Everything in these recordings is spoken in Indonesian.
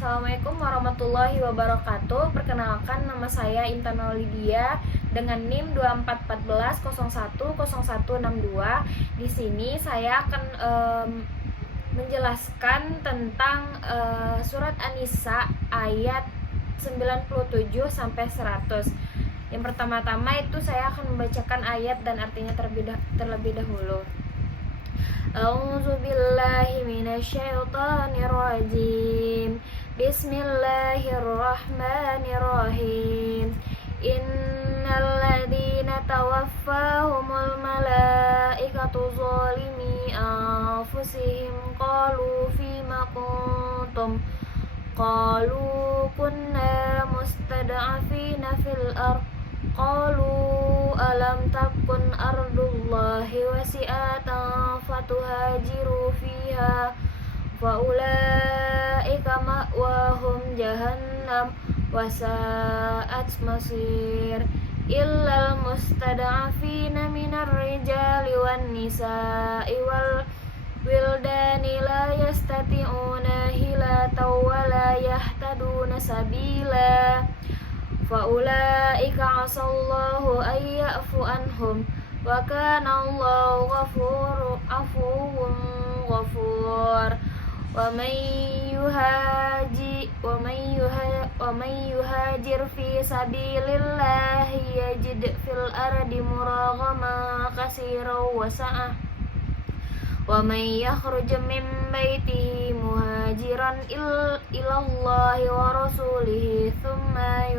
Assalamualaikum warahmatullahi wabarakatuh. Perkenalkan, nama saya Intan Lydia dengan NIM 2414010162. Di sini saya akan menjelaskan tentang surat An-Nisa ayat 97 sampai 100. Yang pertama-tama itu saya akan membacakan ayat dan artinya terlebih dahulu. A'udzu billahi minasyaitonir rajim. Bismillahirrahmanirrahim. Innal ladzina tawaffahumul malaikatu zalimi anfusihim qalu fima kuntum qalu kunna mustad'afina fil ardh qalu alam takun ardullahi wasi'atan fatuhajiru fiha faulaika ma'wahum jahannam wasa'at masir illal mustad'afina minar rijali wan nisa'i wal wildani la yastati'una hilatan wa la yahtaduna sabila faulaika asallahu ayyafu anhum wa kana Allahu afuwwun ghafur. Wa man yuhajir fi sabilillahi yajid fil ardi muraghaman katsiran wa sa'ah wa man yakhruj min baitihi muhajiran ilallahi wa rasulihi thumma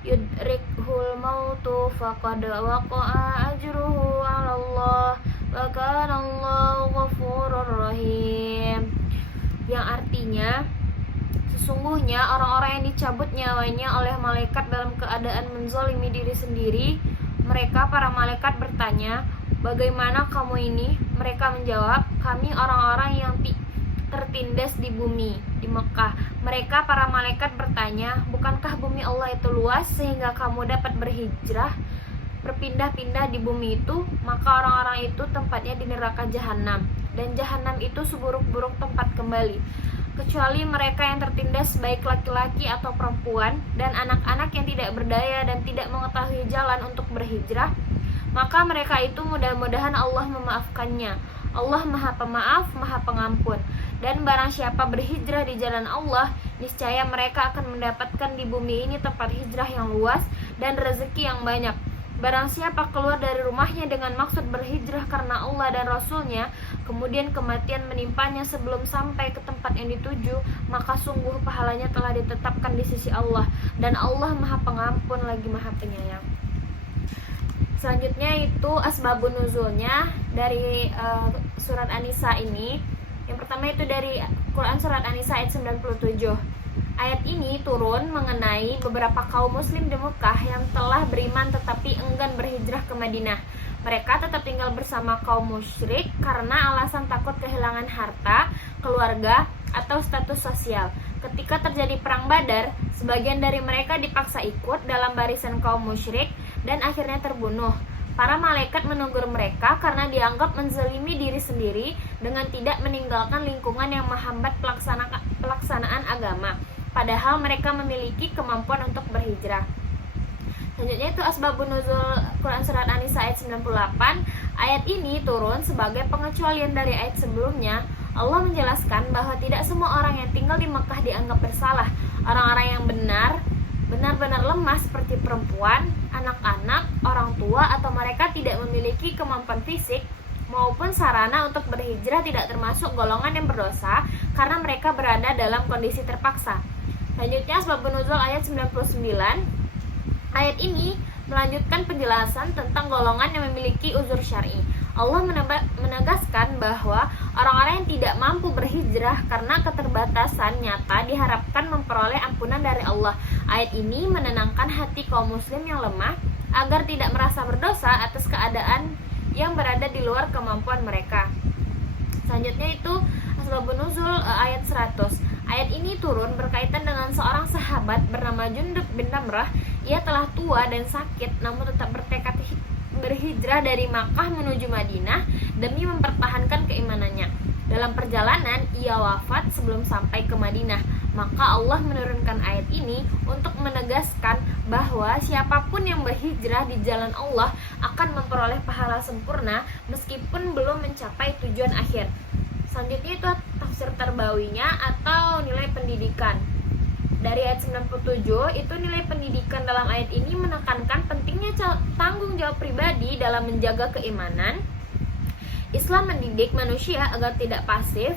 yudrikhul mautu faqad waqa'a ajruhu 'ala Allah wa kana Allahu ghafurur rahim. Yang artinya, sesungguhnya orang-orang yang dicabut nyawanya oleh malaikat dalam keadaan menzalimi diri sendiri, mereka para malaikat bertanya, "Bagaimana kamu ini?" Mereka menjawab, "Kami orang-orang yang tertindas di bumi, di Mekah." Mereka para malaikat bertanya, "Bukankah bumi Allah itu luas sehingga kamu dapat berhijrah, berpindah-pindah di bumi itu?" Maka orang-orang itu tempatnya di neraka jahanam, dan jahanam itu seburuk-buruk tempat kembali, kecuali mereka yang tertindas baik laki-laki atau perempuan dan anak-anak yang tidak berdaya dan tidak mengetahui jalan untuk berhijrah, maka mereka itu mudah-mudahan Allah memaafkannya. Allah Maha Pemaaf, Maha Pengampun. Dan barang siapa berhijrah di jalan Allah, niscaya mereka akan mendapatkan di bumi ini tempat hijrah yang luas dan rezeki yang banyak. Barang siapa keluar dari rumahnya dengan maksud berhijrah karena Allah dan Rasulnya, kemudian kematian menimpanya sebelum sampai ke tempat yang dituju, maka sungguh pahalanya telah ditetapkan di sisi Allah, dan Allah Maha Pengampun lagi Maha Penyayang. Selanjutnya itu asbabun nuzulnya dari surat An-Nisa ini. Yang pertama itu dari Quran surat An-Nisa ayat 97. Ayat ini turun mengenai beberapa kaum muslim di Mekah yang telah beriman tetapi enggan berhijrah ke Madinah. Mereka tetap tinggal bersama kaum musyrik karena alasan takut kehilangan harta, keluarga, atau status sosial. Ketika terjadi perang Badar, sebagian dari mereka dipaksa ikut dalam barisan kaum musyrik dan akhirnya terbunuh. Para malaikat menegur mereka karena dianggap menzalimi diri sendiri dengan tidak meninggalkan lingkungan yang menghambat pelaksanaan agama, padahal mereka memiliki kemampuan untuk berhijrah. Selanjutnya itu asbabun nuzul Quran surat An-Nisa ayat 98. Ayat ini turun sebagai pengecualian dari ayat sebelumnya. Allah menjelaskan bahwa tidak semua orang yang tinggal di Mekah dianggap bersalah. Orang-orang yang benar-benar lemah seperti perempuan, anak-anak, orang tua, atau mereka tidak memiliki kemampuan fisik maupun sarana untuk berhijrah tidak termasuk golongan yang berdosa karena mereka berada dalam kondisi terpaksa. Selanjutnya asbabun nuzul ayat 99. Ayat ini melanjutkan penjelasan tentang golongan yang memiliki uzur syar'i. Allah menegaskan bahwa orang-orang yang tidak mampu berhijrah karena keterbatasan nyata diharapkan memperoleh ampunan dari Allah. Ayat ini menenangkan hati kaum muslim yang lemah agar tidak merasa berdosa atas keadaan yang berada di luar kemampuan mereka. Selanjutnya itu asbabun nuzul ayat 100. Ayat ini turun berkaitan dengan seorang sahabat bernama Jundub bin Damrah. Ia telah tua dan sakit, namun tetap bertekad berhijrah dari Makkah menuju Madinah demi mempertahankan keimanannya. Dalam perjalanan, ia wafat sebelum sampai ke Madinah. Maka Allah menurunkan ayat ini untuk menegaskan bahwa siapapun yang berhijrah di jalan Allah akan memperoleh pahala sempurna meskipun belum mencapai tujuan akhir. Selanjutnya itu tafsir Tarbawinya atau nilai pendidikan. Dari ayat 97, itu nilai pendidikan dalam ayat ini menekankan pentingnya tanggung jawab pribadi dalam menjaga keimanan. Islam mendidik manusia agar tidak pasif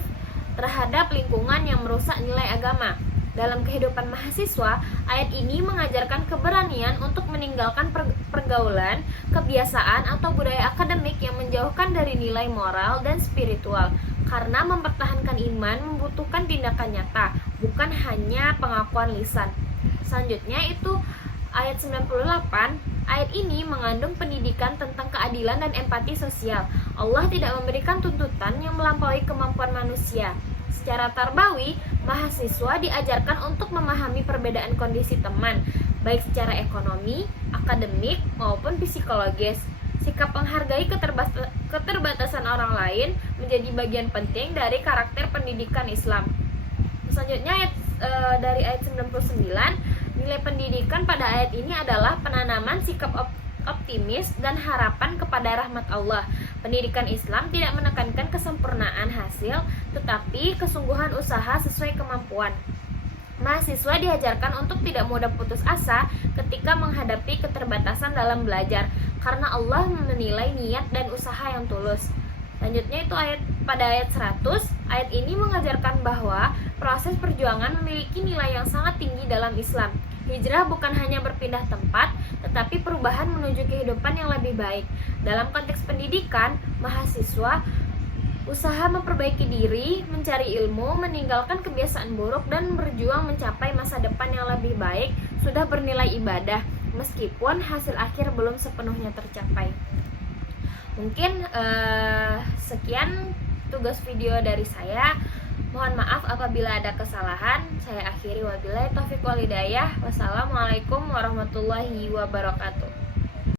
terhadap lingkungan yang merusak nilai agama. Dalam kehidupan mahasiswa, ayat ini mengajarkan keberanian untuk meninggalkan pergaulan, kebiasaan, atau budaya akademik yang menjauhkan dari nilai moral dan spiritual. Karena mempertahankan iman membutuhkan tindakan nyata, bukan hanya pengakuan lisan. Selanjutnya itu ayat 98. Ayat ini mengandung pendidikan tentang keadilan dan empati sosial. Allah tidak memberikan tuntutan yang melampaui kemampuan manusia. Secara tarbawi, mahasiswa diajarkan untuk memahami perbedaan kondisi teman, baik secara ekonomi, akademik, maupun psikologis. Sikap menghargai keterbatasan orang lain menjadi bagian penting dari karakter pendidikan Islam. Selanjutnya dari ayat 99, nilai pendidikan pada ayat ini adalah penanaman sikap optimis dan harapan kepada rahmat Allah. Pendidikan Islam tidak menekankan kesempurnaan hasil, tetapi kesungguhan usaha sesuai kemampuan. Mahasiswa diajarkan untuk tidak mudah putus asa ketika menghadapi keterbatasan dalam belajar, karena Allah menilai niat dan usaha yang tulus. Selanjutnya itu pada ayat 100, ayat ini mengajarkan bahwa proses perjuangan memiliki nilai yang sangat tinggi dalam Islam. Hijrah bukan hanya berpindah tempat, tetapi perubahan menuju kehidupan yang lebih baik. Dalam konteks pendidikan, mahasiswa usaha memperbaiki diri, mencari ilmu, meninggalkan kebiasaan buruk, dan berjuang mencapai masa depan yang lebih baik sudah bernilai ibadah, meskipun hasil akhir belum sepenuhnya tercapai. Mungkin sekian tugas video dari saya. Mohon maaf apabila ada kesalahan. Saya akhiri, wabillahi taufiq wal hidayah. Wassalamualaikum warahmatullahi wabarakatuh.